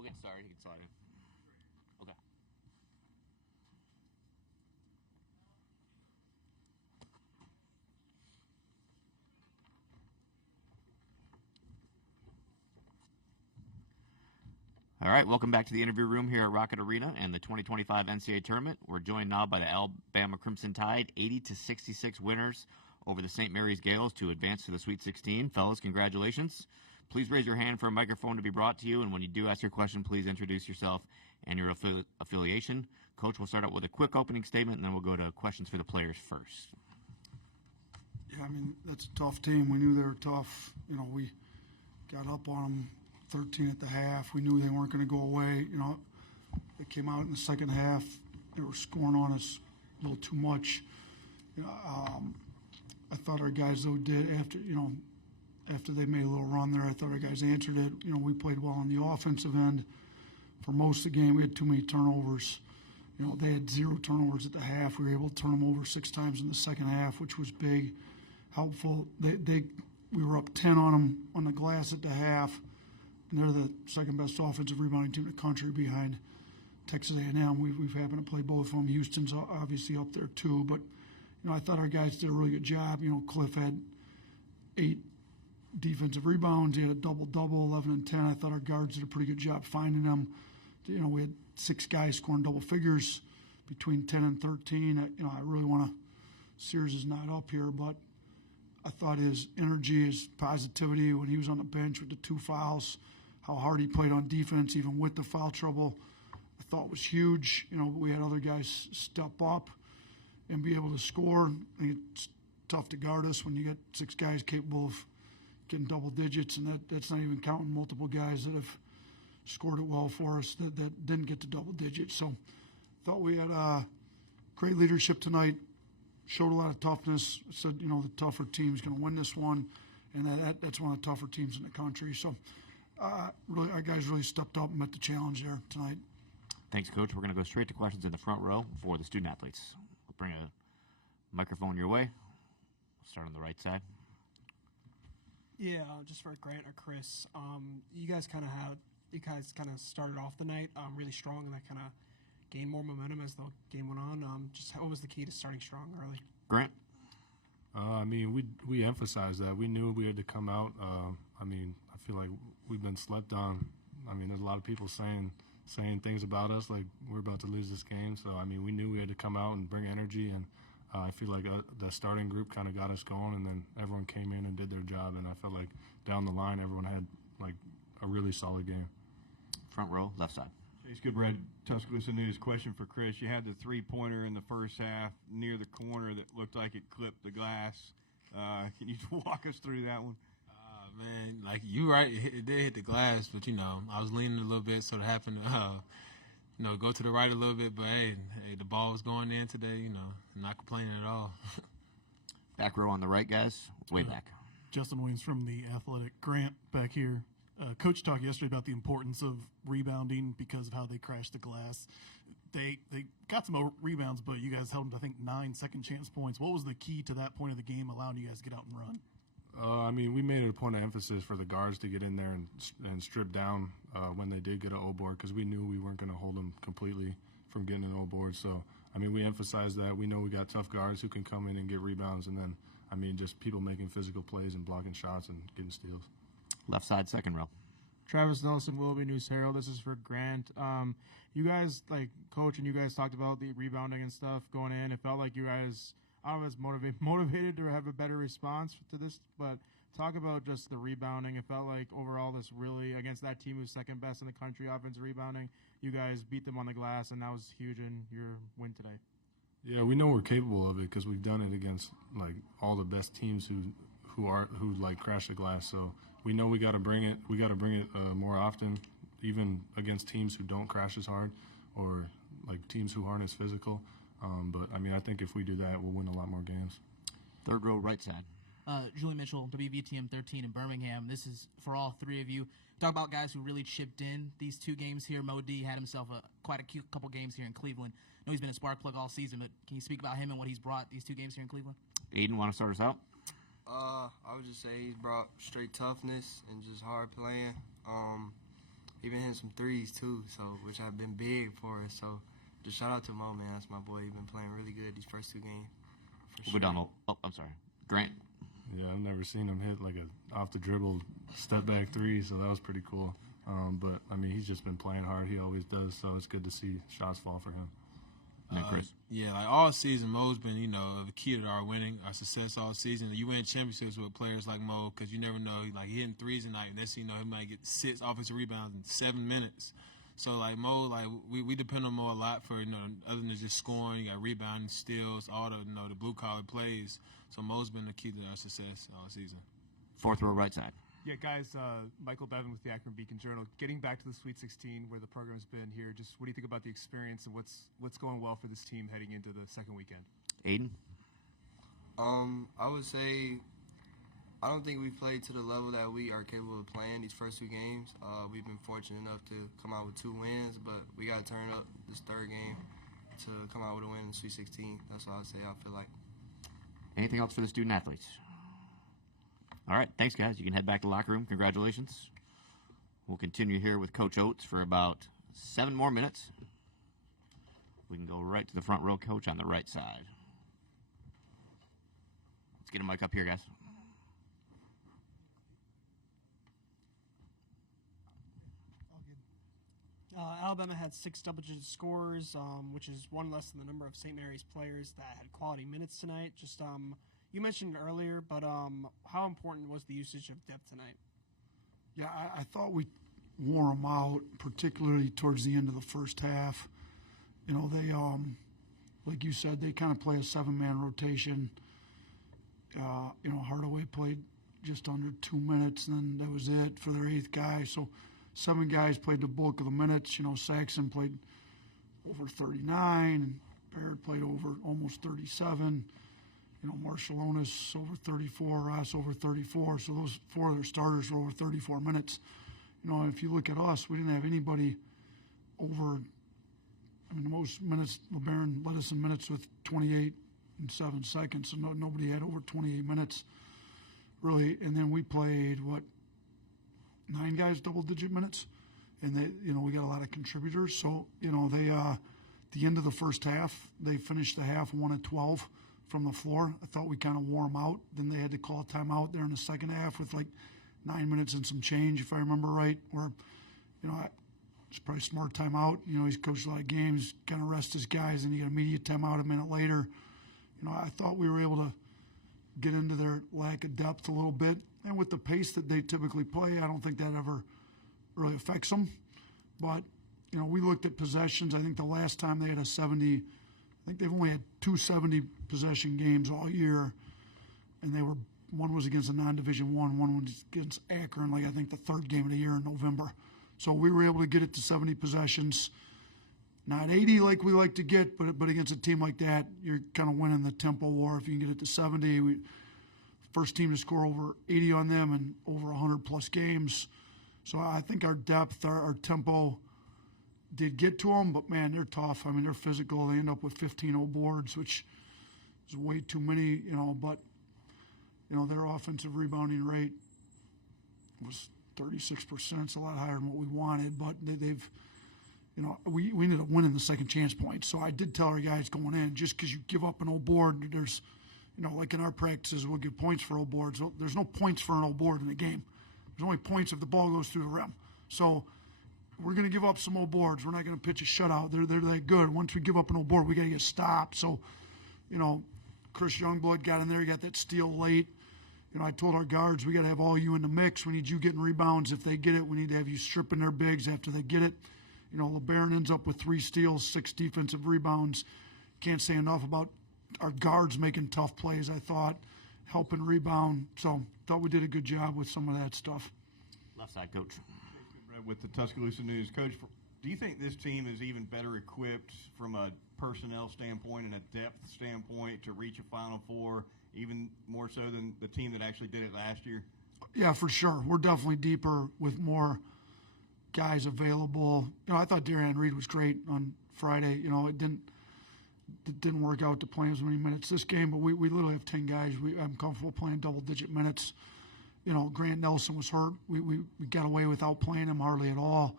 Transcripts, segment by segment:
We'll get started. You can start it. Okay. All right, welcome back to the interview room here at Rocket Arena and the 2025 NCAA tournament. We're joined now by the Alabama Crimson Tide, 80-66 winners over the St. Mary's Gales to advance to the Sweet 16. Fellas, congratulations. Please raise your hand for a microphone to be brought to you, and when you do ask your question, please introduce yourself and your affiliation. Coach, we'll start out with a quick opening statement, and then we'll go to questions for the players first. Yeah, I mean, that's a tough team. We knew they were tough. You know, we got up on them 13 at the half. We knew they weren't going to go away. You know, they came out in the second half. They were scoring on us a little too much. You know, I thought our guys, though, did after they made a little run there, I thought our guys answered it. You know, we played well on the offensive end. For most of the game, we had too many turnovers. You know, they had 0 turnovers at the half. We were able to turn them over 6 times in the second half, which was big, helpful. We were up 10 on them on the glass at the half, and they're the second best offensive rebounding team in the country behind Texas A&M. We've happened to play both of them. Houston's obviously up there too, but you know, I thought our guys did a really good job. You know, Cliff had 8 defensive rebounds. He had a double-double, 11 and 10. I thought our guards did a pretty good job finding them. You know, we had 6 guys scoring double figures between 10 and 13. You know, I really want to. Sears is not up here, but I thought his energy, his positivity when he was on the bench with the 2 fouls, how hard he played on defense, even with the foul trouble, I thought was huge. You know, we had other guys step up and be able to score. I think it's tough to guard us when you get 6 guys capable of getting double digits, and that's not even counting multiple guys that have scored it well for us that didn't get to double digits. So thought we had great leadership tonight, showed a lot of toughness, said, you know, the tougher team's going to win this one, and that's one of the tougher teams in the country. So really, our guys really stepped up and met the challenge there tonight. Thanks, Coach. We're going to go straight to questions in the front row for the student athletes. We'll bring a microphone your way. We'll start on the right side. Yeah, just for Grant or Chris, you guys kind of started off the night really strong, and that kind of gained more momentum as the game went on. Just what was the key to starting strong early? Grant? I mean, we emphasized that. We knew we had to come out. I mean, I feel like we've been slept on. I mean, there's a lot of people saying things about us like we're about to lose this game. So, I mean, we knew we had to come out and bring energy, and I feel like the starting group kind of got us going, and then everyone came in and did their job, and I felt like down the line everyone had like a really solid game. Front row, left side. Chase Goodbread, Tuscaloosa News. Question for Chris. You had the 3-pointer in the first half near the corner that looked like it clipped the glass. Can you walk us through that one? Man, like you right, it did hit the glass, but you know, I was leaning a little bit, so it happened to, go to the right a little bit. But hey, the ball was going in today. You know, I'm not complaining at all. Back row on the right, guys. Way back. Justin Williams from The Athletic. Grant back here. Coach talked yesterday about the importance of rebounding because of how they crashed the glass. They got some rebounds, but you guys held them to, I think, 9 second chance points. What was the key to that point of the game allowing you guys to get out and run? I mean, we made it a point of emphasis for the guards to get in there and strip down when they did get an O board, because we knew we weren't going to hold them completely from getting an O board. So, I mean, we emphasized that. We know we got tough guards who can come in and get rebounds, and then, I mean, just people making physical plays and blocking shots and getting steals. Left side, second row. Travis Nelson, Willoughby News Herald. This is for Grant. You guys, like Coach, and you guys talked about the rebounding and stuff going in. It felt like you guys, I don't know, was motivated to have a better response to this, but talk about just the rebounding. It felt like overall this really, against that team who's second best in the country offensive rebounding, you guys beat them on the glass, and that was huge in your win today. Yeah, we know we're capable of it because we've done it against like all the best teams who like crash the glass. So we know we got to bring it. We got to bring it more often, even against teams who don't crash as hard or like teams who aren't as physical. But I mean, I think if we do that, we'll win a lot more games. Third row, right side. Julie Mitchell, WVTM 13 in Birmingham. This is for all 3 of you. Talk about guys who really chipped in these 2 games here. Mo D had himself quite a cute couple games here in Cleveland. I know he's been a spark plug all season, but can you speak about him and what he's brought these 2 games here in Cleveland? Aiden, want to start us out? I would just say he's brought straight toughness and just hard playing. he been hitting some threes too, so which have been big for us. So just shout out to Mo, man. That's my boy. He's been playing really good these first 2 games. We'll go down. I'm sorry, Grant. Yeah, I've never seen him hit like a off the dribble step back 3, so that was pretty cool. But I mean, he's just been playing hard. He always does, so it's good to see shots fall for him. And Chris. Yeah, like all season, Mo's been, the key to our winning, our success all season. You win championships with players like Mo because you never know. Like, he hitting threes tonight, and next thing you know, he might get 6 offensive rebounds in 7 minutes. So, like, Mo, like, we depend on Mo a lot for, other than just scoring. You got rebounding, steals, all the, the blue-collar plays. So, Mo's been the key to our success all season. 4th row right side. Yeah, guys, Michael Bevan with the Akron Beacon-Journal. Getting back to the Sweet 16, where the program's been here, just what do you think about the experience and what's going well for this team heading into the second weekend? Aiden? I would say I don't think we played to the level that we are capable of playing these first 2 games. We've been fortunate enough to come out with 2 wins, but we got to turn up this 3rd game to come out with a win in the Sweet 16. That's what I would say I feel like. Anything else for the student athletes? All right, thanks, guys. You can head back to the locker room. Congratulations. We'll continue here with Coach Oates for about 7 more minutes. We can go right to the front row, Coach, on the right side. Let's get a mic up here, guys. Alabama had 6 double-digit scores, which is 1 less than the number of St. Mary's players that had quality minutes tonight. Just you mentioned earlier, but how important was the usage of depth tonight? Yeah, I thought we wore them out, particularly towards the end of the first half. They, like you said, they kind of play a 7-man rotation. Hardaway played just under 2 minutes, and then that was it for their 8th guy. So 7 guys played the bulk of the minutes. Saxon played over 39, and Barrett played over almost 37. Marshallonis over 34, Ross over 34. So those 4 of their starters were over 34 minutes. If you look at us, we didn't have anybody over. The most minutes, LeBaron led us in minutes with 28 and 7 seconds. So nobody had over 28 minutes, really. And then we played 9 guys double-digit minutes, and we got a lot of contributors. So they the end of the first half, they finished the half 1 of 12 from the floor. I thought we kind of wore them out. Then they had to call a timeout there in the second half with 9 minutes and some change, if I remember right. Or it's probably a smart timeout. He's coached a lot of games, kind of rest his guys, and you got a immediate timeout a minute later. I thought we were able to get into their lack of depth a little bit. And with the pace that they typically play, I don't think that ever really affects them. But, we looked at possessions. I think the last time they had a 70, I think they've only had 2 70-possession games all year. And one was against a non-Division I, one was against Akron, I think the 3rd game of the year in November. So we were able to get it to 70 possessions. Not 80 like we like to get, but against a team like that, you're kind of winning the tempo war if you can get it to 70. First team to score over 80 on them and over 100-plus games. So I think our depth, our tempo did get to them, but, man, they're tough. They're physical. They end up with 15-0 boards, which is way too many, but, their offensive rebounding rate was 36%. It's a lot higher than what we wanted, but they've we ended up winning the second chance points. So I did tell our guys going in, just because you give up an old board, there's – like in our practices, we'll give points for old boards. There's no points for an old board in the game. There's only points if the ball goes through the rim. So we're going to give up some old boards. We're not going to pitch a shutout. They're that good. Once we give up an old board, we got to get stopped. So, Chris Youngblood got in there. He got that steal late. I told our guards, we got to have all you in the mix. We need you getting rebounds. If they get it, we need to have you stripping their bigs after they get it. LeBaron ends up with 3 steals, 6 defensive rebounds. Can't say enough about our guards making tough plays, I thought, helping rebound. So thought we did a good job with some of that stuff. Left side, Coach. With the Tuscaloosa News. Coach, do you think this team is even better equipped from a personnel standpoint and a depth standpoint to reach a Final Four, even more so than the team that actually did it last year? Yeah, for sure. We're definitely deeper with more guys available. I thought Darian Reed was great on Friday. It didn't work out to play as many minutes this game, but we literally have 10 guys. I'm comfortable playing double-digit minutes. Grant Nelson was hurt. We got away without playing him hardly at all.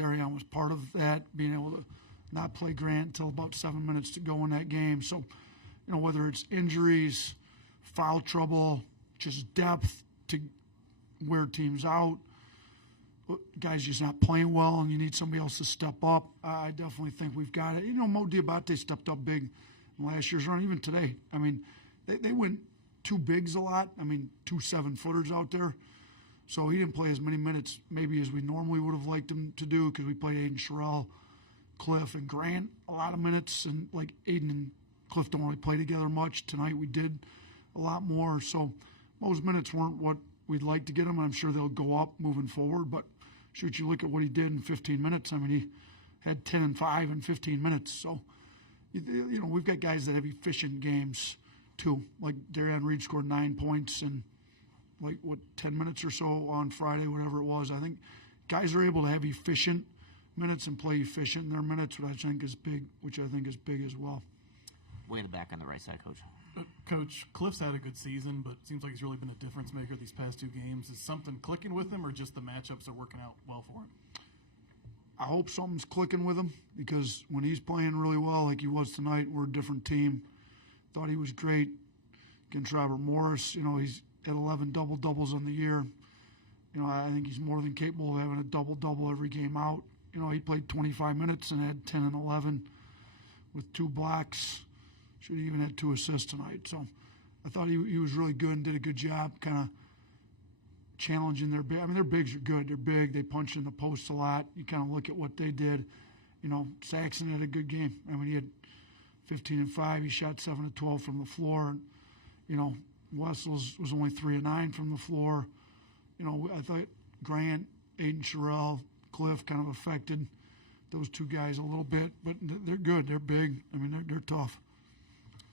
Darian was part of that, being able to not play Grant until about 7 minutes to go in that game. So, whether it's injuries, foul trouble, just depth to wear teams out, guys just not playing well, and you need somebody else to step up. I definitely think we've got it. Mo Diabate stepped up big in last year's run, even today. I mean, they went two bigs a lot. I mean, 2 7-footers out there. So he didn't play as many minutes maybe as we normally would have liked him to do, because we played Aiden Sherrill, Cliff, and Grant a lot of minutes. And like Aiden and Cliff don't really play together much. Tonight we did a lot more. So those minutes weren't what we'd like to get him. I'm sure they'll go up moving forward. But shoot, you look at what he did in 15 minutes. I mean, he had 10 and 5 in 15 minutes. So, we've got guys that have efficient games too. Like Darian Reed scored 9 points in 10 minutes or so on Friday, whatever it was. I think guys are able to have efficient minutes and play efficient in their minutes, which I think is big as well. Way in the back on the right side, Coach. Coach, Cliff's had a good season, but it seems like he's really been a difference maker these past 2 games. Is something clicking with him, or just the matchups are working out well for him? I hope something's clicking with him, because when he's playing really well like he was tonight, we're a different team. Thought he was great against Robert Morris. He's at 11 double-doubles on the year. I think he's more than capable of having a double-double every game out. He played 25 minutes and had 10 and 11 with 2 blocks. Should have even had 2 assists tonight. So I thought he was really good and did a good job kind of challenging their big. I mean, their bigs are good. They're big. They punch in the post a lot. You kind of look at what they did. Saxon had a good game. I mean, he had 15 and 5. He shot 7 of 12 from the floor. Wessels was only 3 of 9 from the floor. I thought Grant, Aiden Sherrill, Cliff kind of affected those 2 guys a little bit, but they're good. They're big. I mean, they're tough.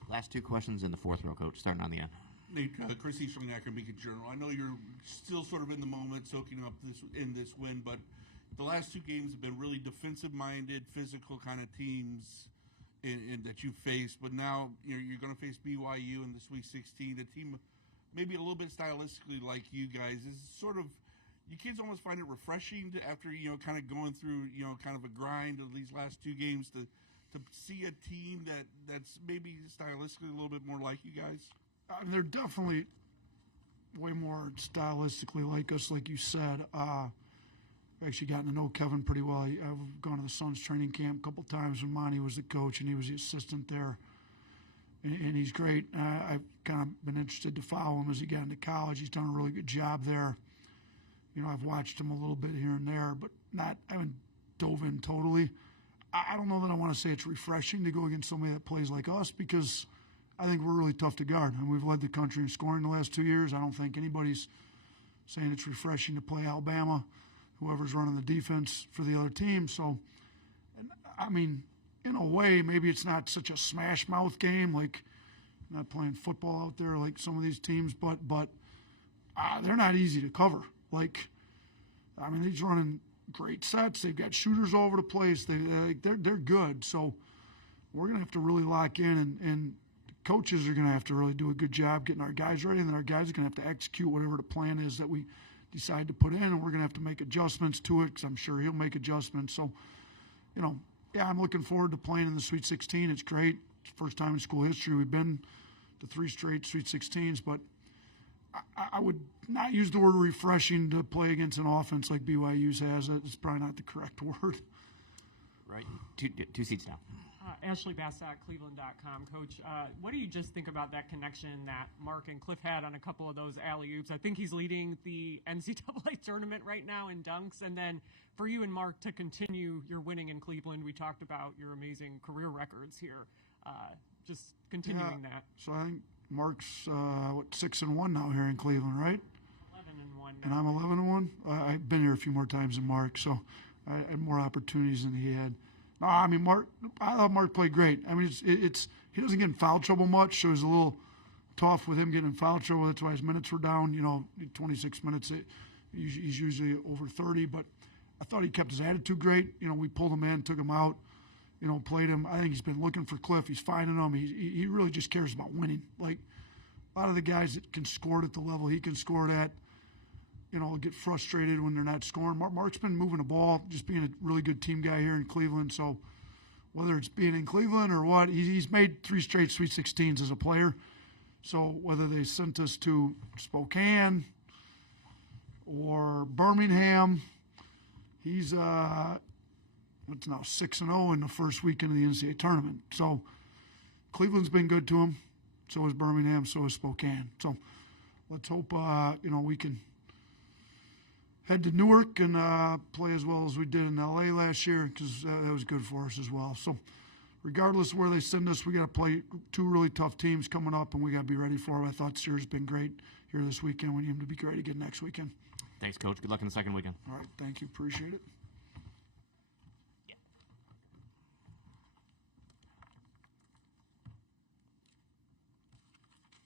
Last 2 questions in the fourth row, Coach, starting on the end. Nate, Chris East from the Akron Beacon-Journal. I know you're still sort of in the moment, soaking up this win, but the last 2 games have been really defensive-minded, physical kind of teams in that you faced. But now you're going to face BYU in the Sweet 16, a team maybe a little bit stylistically like you guys. Is sort of, you kids almost find it refreshing after kind of going through kind of a grind of these last 2 games to see a team that's maybe stylistically a little bit more like you guys? They're definitely way more stylistically like us, like you said. I've actually gotten to know Kevin pretty well. I've gone to the Suns training camp a couple times when Monty was the coach and he was the assistant there. And he's great. I've kind of been interested to follow him as he got into college. He's done a really good job there. I've watched him a little bit here and there, but I haven't dove in totally. I don't know that I want to say it's refreshing to go against somebody that plays like us, because I think we're really tough to guard, and we've led the country in scoring the last 2 years. I don't think anybody's saying it's refreshing to play Alabama, whoever's running the defense for the other team. So, I mean, in a way, maybe it's not such a smash mouth game, like not playing football out there like some of these teams, but they're not easy to cover. He's running great sets. They've got shooters all over the place. They're good. So we're gonna have to really lock in, and coaches are gonna have to really do a good job getting our guys ready, and then our guys are gonna have to execute whatever the plan is that we decide to put in, and we're gonna have to make adjustments to it, because I'm sure he'll make adjustments. So, I'm looking forward to playing in the Sweet 16. It's great. It's the first time in school history we've been to 3 straight Sweet 16s, but I would not use the word refreshing to play against an offense like BYU's has. It's probably not the correct word. Right. Two seats now. Ashley Bassett, Cleveland.com. Coach, what do you just think about that connection that Mark and Cliff had on a couple of those alley-oops? I think he's leading the NCAA tournament right now in dunks. And then for you and Mark to continue your winning in Cleveland, we talked about your amazing career records here. Just continuing that. So I think Mark's 6-1 now here in Cleveland, right? 11-1. And I'm 11-1. I've been here a few more times than Mark, so I had more opportunities than he had. No, I mean I thought Mark played great. I mean it's he doesn't get in foul trouble much, so it's a little tough with him getting in foul trouble. That's why his minutes were down. 26 minutes. He's usually over 30, but I thought he kept his attitude great. We pulled him in, took him out. Played him. I think he's been looking for Cliff. He's finding him. He really just cares about winning. Like a lot of the guys that can score at the level he can score it at, get frustrated when they're not scoring. Mark's been moving the ball, just being a really good team guy here in Cleveland. So whether it's being in Cleveland or what, he's made 3 straight Sweet 16s as a player. So whether they sent us to Spokane or Birmingham, he's what's now 6-0 in the first weekend of the NCAA tournament. So Cleveland's been good to him. So is Birmingham. So is Spokane. So let's hope we can head to Newark and play as well as we did in LA last year, because that was good for us as well. So regardless of where they send us, we got to play 2 really tough teams coming up, and we got to be ready for them. I thought Sears been great here this weekend. We need him to be great again next weekend. Thanks, Coach. Good luck in the second weekend. All right, thank you. Appreciate it.